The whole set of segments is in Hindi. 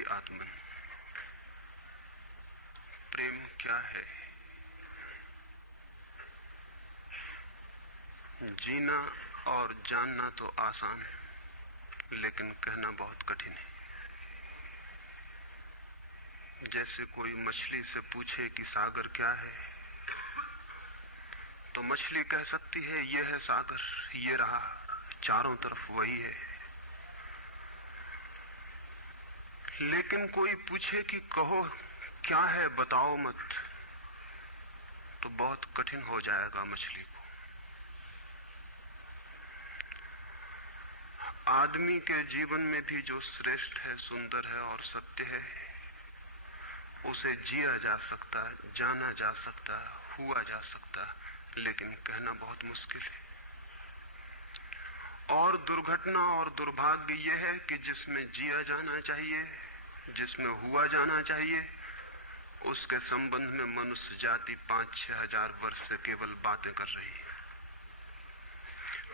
हरि आत्मन। प्रेम क्या है? जीना और जानना तो आसान है, लेकिन कहना बहुत कठिन है। जैसे कोई मछली से पूछे कि सागर क्या है, तो मछली कह सकती है ये है सागर, ये रहा, चारों तरफ वही है। लेकिन कोई पूछे कि कहो क्या है, बताओ मत, तो बहुत कठिन हो जाएगा मछली को। आदमी के जीवन में भी जो श्रेष्ठ है, सुंदर है और सत्य है, उसे जिया जा सकता, जाना जा सकता, हुआ जा सकता, लेकिन कहना बहुत मुश्किल है। और दुर्घटना और दुर्भाग्य यह है कि जिसमें जिया जाना चाहिए, जिसमें हुआ जाना चाहिए, उसके संबंध में मनुष्य जाति 5-6 हजार वर्ष से केवल बातें कर रही है।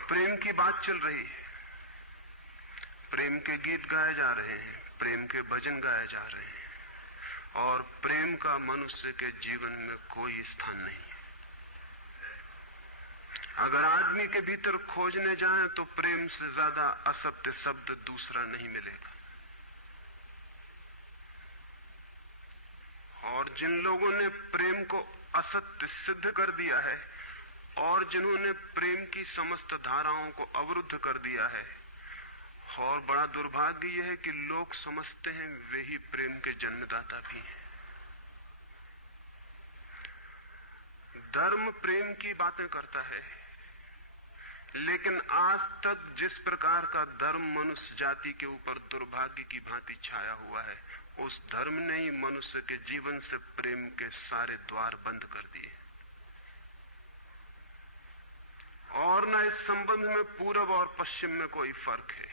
प्रेम की बात चल रही है, प्रेम के गीत गाए जा रहे हैं, प्रेम के भजन गाए जा रहे हैं, और प्रेम का मनुष्य के जीवन में कोई स्थान नहीं है। अगर आदमी के भीतर खोजने जाएं तो प्रेम से ज्यादा असत्य शब्द दूसरा नहीं मिलेगा। और जिन लोगों ने प्रेम को असत्य सिद्ध कर दिया है और जिन्होंने प्रेम की समस्त धाराओं को अवरुद्ध कर दिया है, और बड़ा दुर्भाग्य यह है कि लोग समझते हैं वे ही प्रेम के जन्मदाता भी हैं। धर्म प्रेम की बातें करता है, लेकिन आज तक जिस प्रकार का धर्म मनुष्य जाति के ऊपर दुर्भाग्य की भांति छाया हुआ है, उस धर्म ने ही मनुष्य के जीवन से प्रेम के सारे द्वार बंद कर दिए। और न इस संबंध में पूरब और पश्चिम में कोई फर्क है,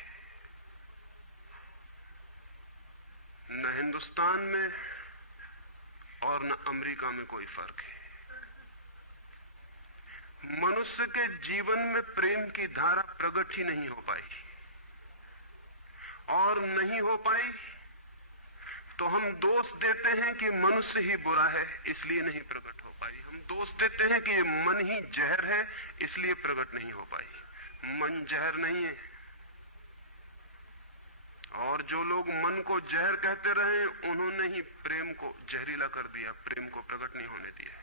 न हिंदुस्तान में और न अमेरिका में कोई फर्क है। मनुष्य के जीवन में प्रेम की धारा प्रकट ही नहीं हो पाई, और नहीं हो पाई तो हम दोष देते हैं कि मनुष्य ही बुरा है, इसलिए नहीं प्रकट हो पाई। हम दोष देते हैं कि मन ही जहर है, इसलिए प्रकट नहीं हो पाई। मन जहर नहीं है, और जो लोग मन को जहर कहते रहे उन्होंने ही प्रेम को जहरीला कर दिया, प्रेम को प्रकट नहीं होने दिया।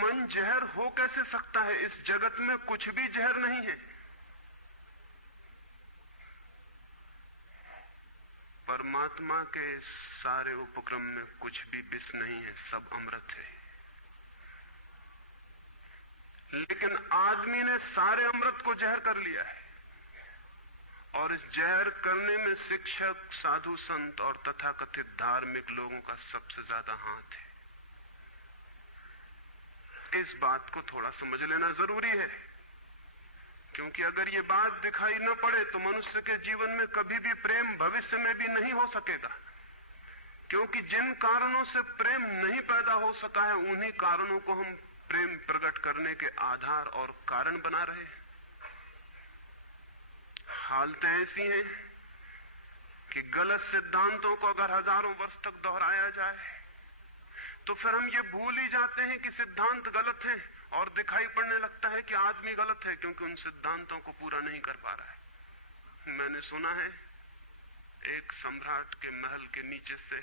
मन जहर हो कैसे सकता है? इस जगत में कुछ भी जहर नहीं है। परमात्मा के सारे उपक्रम में कुछ भी विष नहीं है, सब अमृत है। लेकिन आदमी ने सारे अमृत को जहर कर लिया है, और इस जहर करने में शिक्षक, साधु संत और तथाकथित धार्मिक लोगों का सबसे ज्यादा हाथ है। इस बात को थोड़ा समझ लेना जरूरी है, क्योंकि अगर ये बात दिखाई न पड़े तो मनुष्य के जीवन में कभी भी प्रेम भविष्य में भी नहीं हो सकेगा। क्योंकि जिन कारणों से प्रेम नहीं पैदा हो सका है, उन्हीं कारणों को हम प्रेम प्रकट करने के आधार और कारण बना रहे हैं। हालतें ऐसी हैं कि गलत सिद्धांतों को अगर हजारों वर्ष तक दोहराया जाए तो फिर हम ये भूल ही जाते हैं कि सिद्धांत गलत हैं, और दिखाई पड़ने लगता है कि आदमी गलत है, क्योंकि उन सिद्धांतों को पूरा नहीं कर पा रहा है। मैंने सुना है एक सम्राट के महल के नीचे से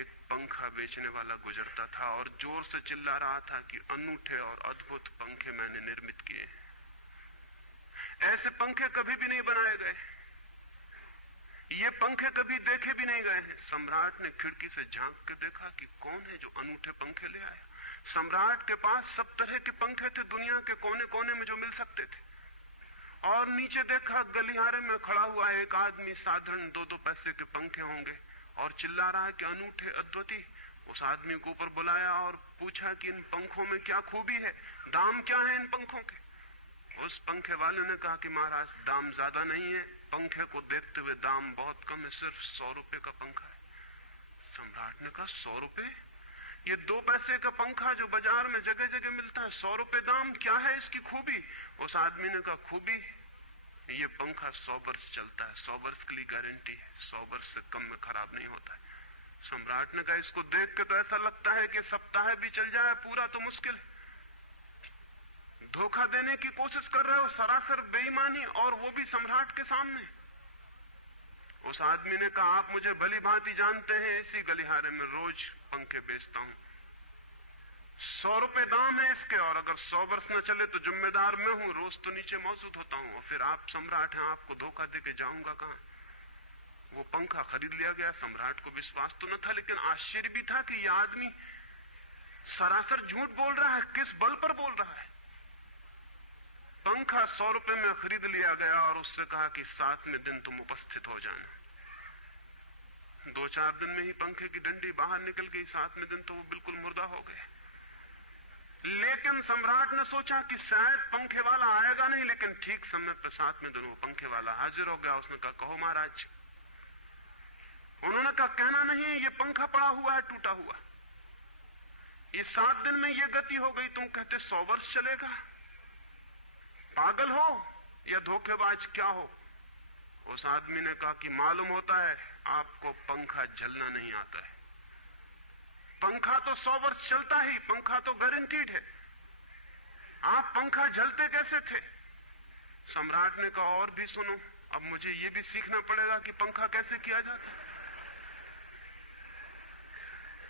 एक पंखा बेचने वाला गुजरता था और जोर से चिल्ला रहा था कि अनूठे और अद्भुत पंखे मैंने निर्मित किए हैं। ऐसे पंखे कभी भी नहीं बनाए गए, ये पंखे कभी देखे भी नहीं गए हैं। सम्राट ने खिड़की से झांक के देखा कि कौन है जो अनूठे पंखे ले आया। सम्राट के पास सब तरह के पंखे थे, दुनिया के कोने कोने में जो मिल सकते थे। और नीचे देखा, गलियारे में खड़ा हुआ एक आदमी, साधारण 2-2 पैसे के पंखे होंगे, और चिल्ला रहा है कि अनूठे, अद्वितीय। उस आदमी को ऊपर बुलाया और पूछा कि इन पंखों में क्या खूबी है, दाम क्या है इन पंखों के? उस पंखे वाले ने कहा कि महाराज, दाम ज्यादा नहीं है, पंखे को देखते हुए दाम बहुत कम है, सिर्फ 100 रुपए का पंखा है। सम्राट ने कहा 100 रुपए? ये 2 पैसे का पंखा जो बाजार में जगह जगह मिलता है, 100 रुपए दाम, क्या है इसकी खूबी? उस आदमी ने कहा खूबी ये पंखा 100 वर्ष चलता है, 100 वर्ष के लिए गारंटी है, 100 वर्ष से कम में खराब नहीं होता है। सम्राट ने कहा इसको देख के तो ऐसा लगता है कि सप्ताह भी चल जाए, पूरा तो मुश्किल है। धोखा देने की कोशिश कर रहे हो, सरासर बेईमानी, और वो भी सम्राट के सामने। उस आदमी ने कहा आप मुझे भली भांति जानते हैं, इसी गलिहारे में रोज पंखे बेचता हूं, 100 रुपए दाम है इसके, और अगर 100 वर्ष न चले तो जिम्मेदार मैं हूं, रोज तो नीचे मौजूद होता हूं, और फिर आप सम्राट हैं, आपको धोखा देके जाऊंगा कहां। वो पंखा खरीद लिया गया। सम्राट को विश्वास तो न था, लेकिन आश्चर्य भी था कि यह आदमी सरासर झूठ बोल रहा है, किस बल पर बोल रहा है। पंखा 100 रुपए में खरीद लिया गया और उससे कहा कि 7वें दिन तुम उपस्थित हो जाना। 2-4 दिन में ही पंखे की डंडी बाहर निकल गई, 7वें दिन तो वो बिल्कुल मुर्दा हो गए। लेकिन सम्राट ने सोचा कि शायद पंखे वाला आएगा नहीं, लेकिन ठीक समय पर 7वें दिन वो पंखे वाला हाजिर हो गया। उसने कहा कहो महाराज। उन्होंने कहा कहना नहीं, ये पंखा पड़ा हुआ है टूटा हुआ, ये 7 दिन में ये गति हो गई, तुम कहते 100 वर्ष चलेगा। पागल हो या धोखेबाज क्या हो। उस आदमी ने कहा कि मालूम होता है आपको पंखा जलना नहीं आता है, पंखा तो 100 वर्ष चलता ही, पंखा तो गारंटीड है, आप पंखा जलते कैसे थे। सम्राट ने कहा और भी सुनो, अब मुझे ये भी सीखना पड़ेगा कि पंखा कैसे किया जाता है।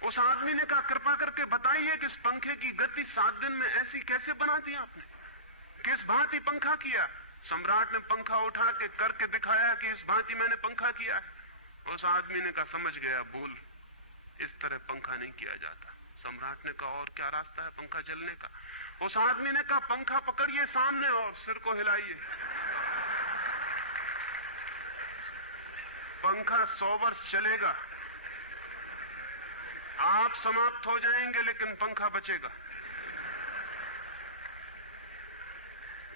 उस आदमी ने कहा कृपा करके बताइए कि इस पंखे की गति 7 दिन में ऐसी कैसे बना दी आपने, किस भांति पंखा किया। सम्राट ने पंखा उठा के करके दिखाया कि इस भांति मैंने पंखा किया है। उस आदमी ने कहा समझ गया, भूल, इस तरह पंखा नहीं किया जाता। सम्राट ने कहा और क्या रास्ता है पंखा जलने का। उस आदमी ने कहा पंखा पकड़िए सामने और सिर को हिलाइए, पंखा 100 वर्ष चलेगा, आप समाप्त हो जाएंगे लेकिन पंखा बचेगा।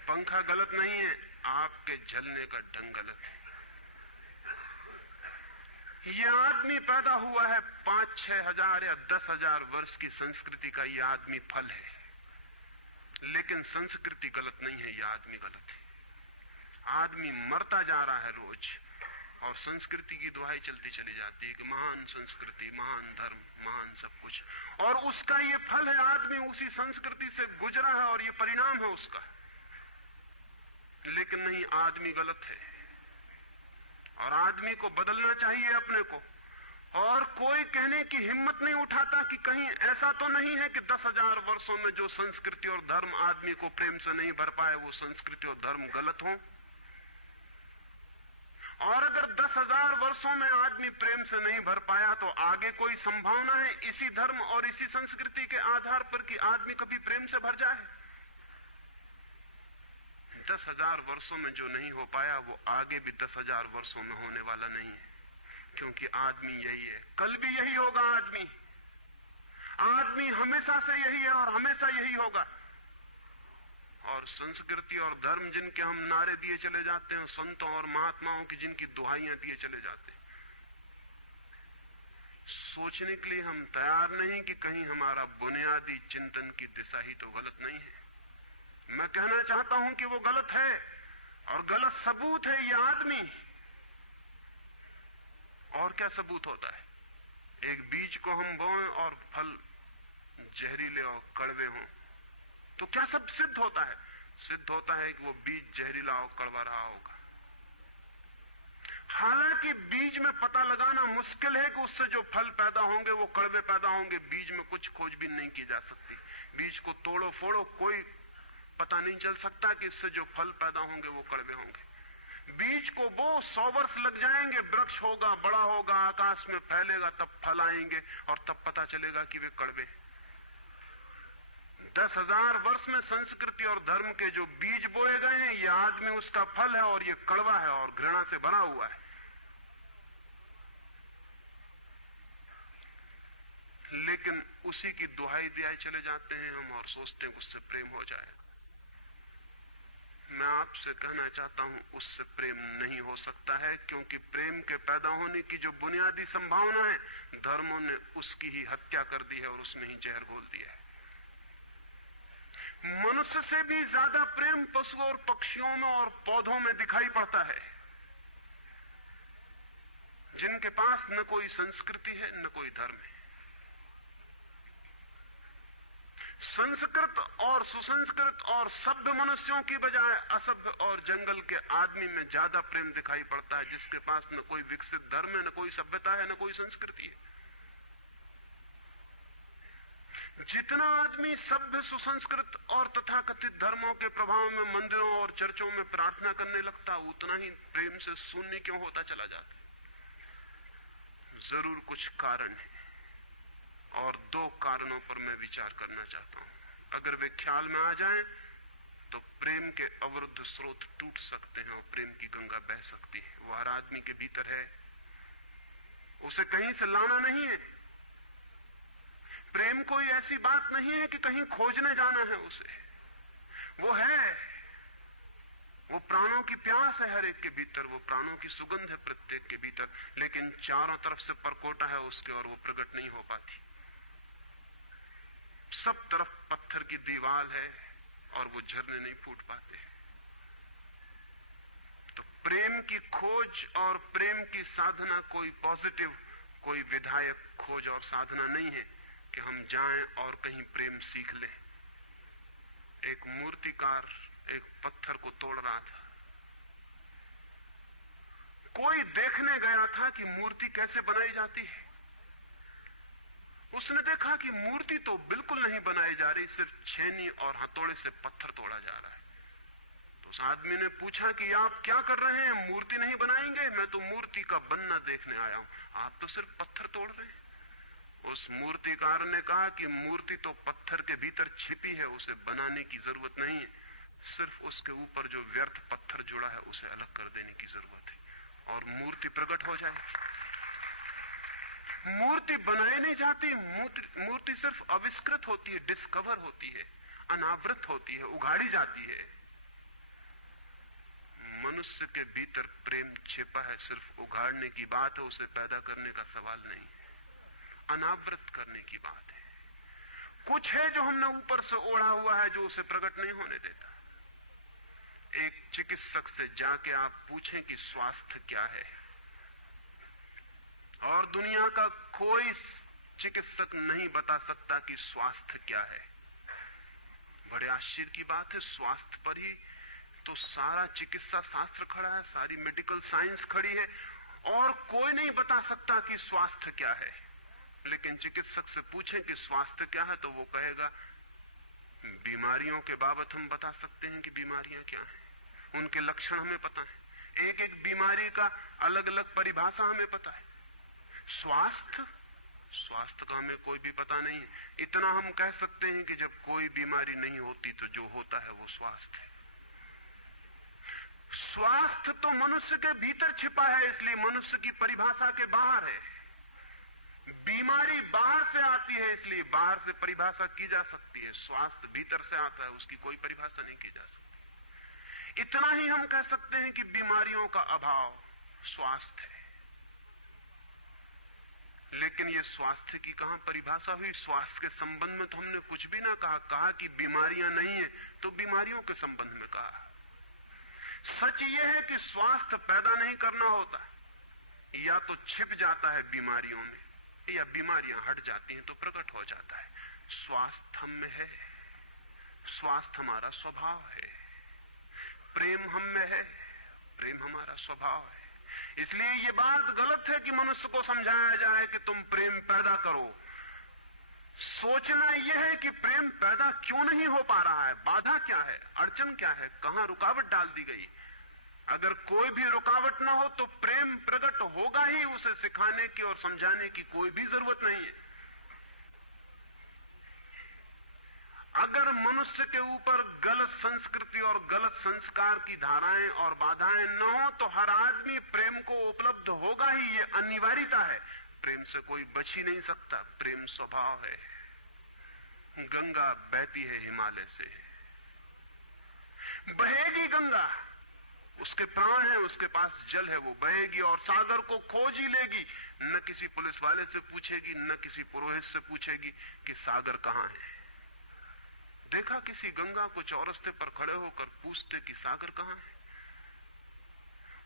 पंखा गलत नहीं है, आपके जलने का ढंग गलत है। यह आदमी पैदा हुआ है 5-6 हजार या 10,000 वर्ष की संस्कृति का, यह आदमी फल है, लेकिन संस्कृति गलत नहीं है, यह आदमी गलत है। आदमी मरता जा रहा है रोज, और संस्कृति की दुहाई चलती चली जाती है कि महान संस्कृति, महान धर्म, महान सब कुछ, और उसका ये फल है, आदमी उसी संस्कृति से गुजरा है और ये परिणाम है उसका। लेकिन नहीं, आदमी गलत है और आदमी को बदलना चाहिए अपने को। और कोई कहने की हिम्मत नहीं उठाता कि कहीं ऐसा तो नहीं है कि 10,000 वर्षों में जो संस्कृति और धर्म आदमी को प्रेम से नहीं भर पाए, वो संस्कृति और धर्म गलत हो। और अगर 10,000 वर्षों में आदमी प्रेम से नहीं भर पाया, तो आगे कोई संभावना है इसी धर्म और इसी संस्कृति के आधार पर कि आदमी कभी प्रेम से भर जाए। 10,000 वर्षों में जो नहीं हो पाया, वो आगे भी 10,000 वर्षों में होने वाला नहीं है, क्योंकि आदमी यही है, कल भी यही होगा। आदमी हमेशा से यही है और हमेशा यही होगा। और संस्कृति और धर्म जिनके हम नारे दिए चले जाते हैं, संतों और महात्माओं की जिनकी दुहाइयां दिए चले जाते हैं, सोचने के लिए हम तैयार नहीं कि कहीं हमारा बुनियादी चिंतन की दिशा ही तो गलत नहीं है। मैं कहना चाहता हूं कि वो गलत है, और गलत सबूत है ये आदमी। और क्या सबूत होता है? एक बीज को हम बोएं और फल जहरीले और कड़वे हों, तो क्या सब सिद्ध होता है? सिद्ध होता है कि वो बीज जहरीला और कड़वा रहा होगा। हालांकि बीज में पता लगाना मुश्किल है कि उससे जो फल पैदा होंगे वो कड़वे पैदा होंगे। बीज में कुछ खोजबीन नहीं की जा सकती। बीज को तोड़ो फोड़ो, कोई पता नहीं चल सकता कि इससे जो फल पैदा होंगे वो कड़वे होंगे। बीज को वो 100 वर्ष लग जाएंगे, वृक्ष होगा, बड़ा होगा, आकाश में फैलेगा, तब फल आएंगे और तब पता चलेगा कि वे कड़वे। 10,000 वर्ष में संस्कृति और धर्म के जो बीज बोए गए हैं, ये आदमी उसका फल है और ये कड़वा है और घृणा से भरा हुआ है। लेकिन उसी की दुहाई दिए चले जाते हैं हम और सोचते हैं उससे प्रेम हो जाएगा। मैं आपसे कहना चाहता हूं उससे प्रेम नहीं हो सकता है, क्योंकि प्रेम के पैदा होने की जो बुनियादी संभावना है, धर्मों ने उसकी ही हत्या कर दी है और उसमें ही जहर घोल दिया है। मनुष्य से भी ज्यादा प्रेम पशुओं और पक्षियों में और पौधों में दिखाई पड़ता है, जिनके पास न कोई संस्कृति है न कोई धर्म है। संस्कृत और सुसंस्कृत और सभ्य मनुष्यों की बजाय असभ्य और जंगल के आदमी में ज्यादा प्रेम दिखाई पड़ता है, जिसके पास न कोई विकसित धर्म है, न कोई सभ्यता है, न कोई संस्कृति है। जितना आदमी सभ्य, सुसंस्कृत और तथाकथित धर्मों के प्रभाव में मंदिरों और चर्चों में प्रार्थना करने लगता, उतना ही प्रेम से शून्य क्यों होता चला जाता। जरूर कुछ कारण है, और दो कारणों पर मैं विचार करना चाहता हूं। अगर वे ख्याल में आ जाएं तो प्रेम के अवरुद्ध स्रोत टूट सकते हैं और प्रेम की गंगा बह सकती है। वो हर आदमी के भीतर है, उसे कहीं से लाना नहीं है। प्रेम कोई ऐसी बात नहीं है कि कहीं खोजने जाना है उसे, वो है, वो प्राणों की प्यास है हर एक के भीतर, वो प्राणों की सुगंध है प्रत्येक के भीतर, लेकिन चारों तरफ से परकोटा है उसके और वो प्रकट नहीं हो पाती। सब तरफ पत्थर की दीवार है और वो झरने नहीं फूट पाते। तो प्रेम की खोज और प्रेम की साधना कोई पॉजिटिव, कोई विधायक खोज और साधना नहीं है कि हम जाएं और कहीं प्रेम सीख लें। एक मूर्तिकार एक पत्थर को तोड़ रहा था, कोई देखने गया था कि मूर्ति कैसे बनाई जाती है। उसने देखा कि मूर्ति तो बिल्कुल नहीं बनाई जा रही, सिर्फ छेनी और हथौड़े से पत्थर तोड़ा जा रहा है। तो उस आदमी ने पूछा कि आप क्या कर रहे हैं, मूर्ति नहीं बनाएंगे? मैं तो मूर्ति का बनना देखने आया हूं, आप तो सिर्फ पत्थर तोड़ रहे हैं। उस मूर्तिकार ने कहा कि मूर्ति तो पत्थर के भीतर छिपी है, उसे बनाने की जरूरत नहीं है, सिर्फ उसके ऊपर जो व्यर्थ पत्थर जुड़ा है उसे अलग कर देने की जरूरत है और मूर्ति प्रकट हो जाएगी। मूर्ति बनाई नहीं जाती, मूर्ति सिर्फ आविष्कृत होती है, डिस्कवर होती है, अनावृत होती है, उघाड़ी जाती है। मनुष्य के भीतर प्रेम छिपा है, सिर्फ उघाड़ने की बात है, उसे पैदा करने का सवाल नहीं है, अनावृत करने की बात है। कुछ है जो हमने ऊपर से ओढ़ा हुआ है जो उसे प्रकट नहीं होने देता। एक चिकित्सक से जाके आप पूछें कि स्वास्थ्य क्या है, और दुनिया का कोई चिकित्सक नहीं बता सकता कि स्वास्थ्य क्या है। बड़े आश्चर्य की बात है, स्वास्थ्य पर ही तो सारा चिकित्सा शास्त्र खड़ा है, सारी मेडिकल साइंस खड़ी है, और कोई नहीं बता सकता कि स्वास्थ्य क्या है। लेकिन चिकित्सक से पूछें कि स्वास्थ्य क्या है तो वो कहेगा बीमारियों के बाबत हम बता सकते हैं कि बीमारियां क्या हैं, उनके लक्षण हमें पता है, एक एक बीमारी का अलग अलग परिभाषा हमें पता है। स्वास्थ्य का हमें कोई भी पता नहीं है। इतना हम कह सकते हैं कि जब कोई बीमारी नहीं होती तो जो होता है वो स्वास्थ्य है। स्वास्थ्य तो मनुष्य के भीतर छिपा है, इसलिए मनुष्य की परिभाषा के बाहर है। बीमारी बाहर से आती है, इसलिए बाहर से परिभाषा की जा सकती है। स्वास्थ्य भीतर से आता है, उसकी कोई परिभाषा नहीं की जा सकती। इतना ही हम कह सकते हैं कि बीमारियों का अभाव स्वास्थ्य है। लेकिन ये स्वास्थ्य की कहां परिभाषा हुई? स्वास्थ्य के संबंध में तो हमने कुछ भी ना कहा कि बीमारियां नहीं है तो बीमारियों के संबंध में कहा। सच ये है कि स्वास्थ्य पैदा नहीं करना होता, या तो छिप जाता है बीमारियों में, या बीमारियां हट जाती हैं तो प्रकट हो जाता है। स्वास्थ्य हम में है, स्वास्थ्य हमारा स्वभाव है। प्रेम हम में है, प्रेम हमारा स्वभाव है। इसलिए ये बात गलत है कि मनुष्य को समझाया जाए कि तुम प्रेम पैदा करो। सोचना यह है कि प्रेम पैदा क्यों नहीं हो पा रहा है, बाधा क्या है, अड़चन क्या है, कहां रुकावट डाल दी गई। अगर कोई भी रुकावट ना हो तो प्रेम प्रकट होगा ही, उसे सिखाने की और समझाने की कोई भी जरूरत नहीं है। अगर मनुष्य के ऊपर गलत संस्कृति और गलत संस्कार की धाराएं और बाधाएं न हो तो हर आदमी प्रेम को उपलब्ध होगा ही, ये अनिवार्यता है। प्रेम से कोई बच ही नहीं सकता, प्रेम स्वभाव है। गंगा बहती है हिमालय से, बहेगी गंगा, उसके प्राण है, उसके पास जल है, वो बहेगी और सागर को खोज ही लेगी। न किसी पुलिस वाले से पूछेगी, न किसी पुरोहित से पूछेगी कि सागर कहां है। देखा किसी गंगा को चौरस्ते पर खड़े होकर पूछते कि सागर कहां है?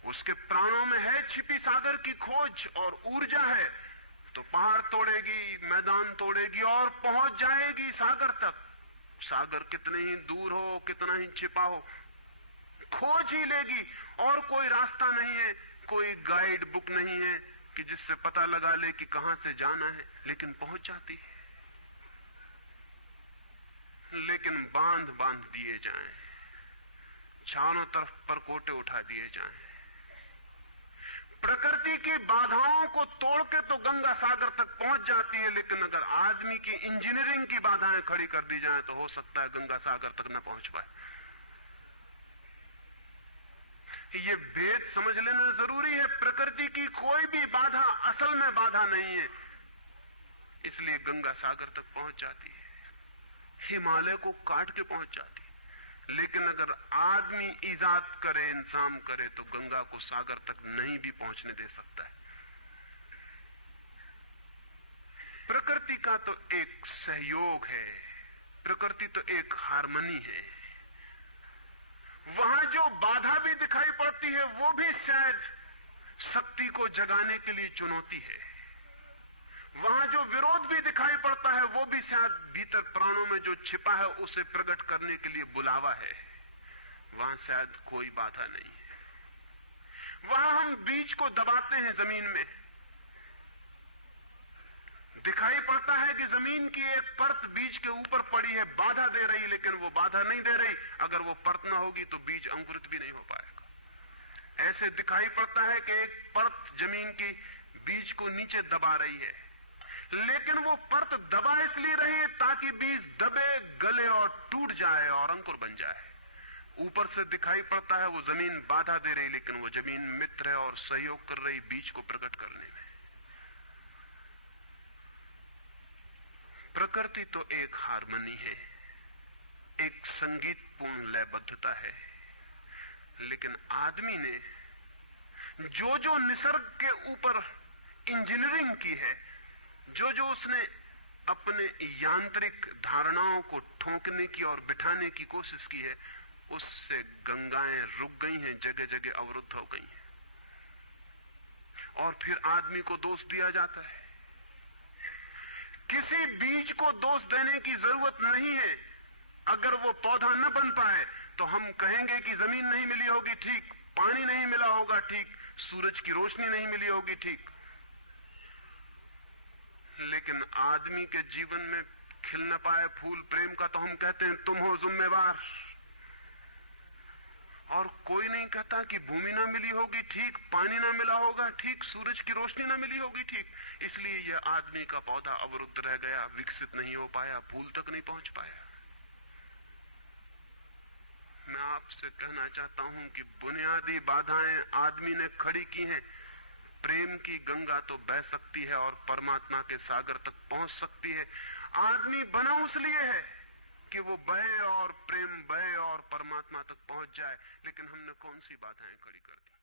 उसके प्राणों में है छिपी सागर की खोज और ऊर्जा है, तो पहाड़ तोड़ेगी, मैदान तोड़ेगी और पहुंच जाएगी सागर तक। सागर कितने ही दूर हो, कितना ही छिपा हो, खोज ही लेगी। और कोई रास्ता नहीं है, कोई गाइड बुक नहीं है कि जिससे पता लगा ले कि कहां से जाना है, लेकिन पहुंच जाती है। लेकिन बांध बांध दिए जाएं, चारों तरफ परकोटे उठा दिए जाएं, प्रकृति की बाधाओं को तोड़ के तो गंगा सागर तक पहुंच जाती है, लेकिन अगर आदमी की इंजीनियरिंग की बाधाएं खड़ी कर दी जाएं तो हो सकता है गंगा सागर तक न पहुंच पाए। ये भेद समझ लेना जरूरी है। प्रकृति की कोई भी बाधा असल में बाधा नहीं है, इसलिए गंगा सागर तक पहुंच जाती है, हिमालय को काट के पहुंच जाती है। लेकिन अगर आदमी इजाद करे, इंतजाम करे, तो गंगा को सागर तक नहीं भी पहुंचने दे सकता है। प्रकृति का तो एक सहयोग है, प्रकृति तो एक हार्मनी है। वहां जो बाधा भी दिखाई पड़ती है वो भी शायद शक्ति को जगाने के लिए चुनौती है। वहां जो विरोध भी दिखाई पड़ता है वो भी शायद भीतर प्राणों में जो छिपा है उसे प्रकट करने के लिए बुलावा है। वहां शायद कोई बाधा नहीं है। वहां हम बीज को दबाते हैं जमीन में, दिखाई पड़ता है कि जमीन की एक परत बीज के ऊपर पड़ी है, बाधा दे रही, लेकिन वो बाधा नहीं दे रही। अगर वो परत ना होगी तो बीज अंकुरित भी नहीं हो पाएगा। ऐसे दिखाई पड़ता है कि एक परत जमीन की बीज को नीचे दबा रही है, लेकिन वो परत दबा इसलिए रही है ताकि बीज दबे, गले और टूट जाए और अंकुर बन जाए। ऊपर से दिखाई पड़ता है वो जमीन बाधा दे रही, लेकिन वो जमीन मित्र है और सहयोग कर रही बीज को प्रकट करने में। प्रकृति तो एक हार्मनी है, एक संगीतपूर्ण लयबद्धता है, लेकिन आदमी ने जो जो निसर्ग के ऊपर इंजीनियरिंग की है, जो जो उसने अपने यांत्रिक धारणाओं को ठोंकने की और बिठाने की कोशिश की है, उससे गंगाएं रुक गई हैं, जगह जगह अवरुद्ध हो गई हैं। और फिर आदमी को दोष दिया जाता है। किसी बीज को दोष देने की जरूरत नहीं है। अगर वो पौधा न बन पाए तो हम कहेंगे कि जमीन नहीं मिली होगी, ठीक, पानी नहीं मिला होगा, ठीक, सूरज की रोशनी नहीं मिली होगी, ठीक। लेकिन आदमी के जीवन में खिल न पाए फूल प्रेम का तो हम कहते हैं तुम हो जिम्मेवार। और कोई नहीं कहता कि भूमि ना मिली होगी, ठीक, पानी ना मिला होगा, ठीक, सूरज की रोशनी ना मिली होगी, ठीक। इसलिए यह आदमी का पौधा अवरुद्ध रह गया, विकसित नहीं हो पाया, फूल तक नहीं पहुंच पाया। मैं आपसे कहना चाहता हूं कि बुनियादी बाधाएं आदमी ने खड़ी की हैं। प्रेम की गंगा तो बह सकती है और परमात्मा के सागर तक पहुंच सकती है। आदमी बना उस लिए है कि वो बहे और प्रेम बहे और परमात्मा तक पहुंच जाए, लेकिन हमने कौन सी बाधाएं खड़ी कर दी।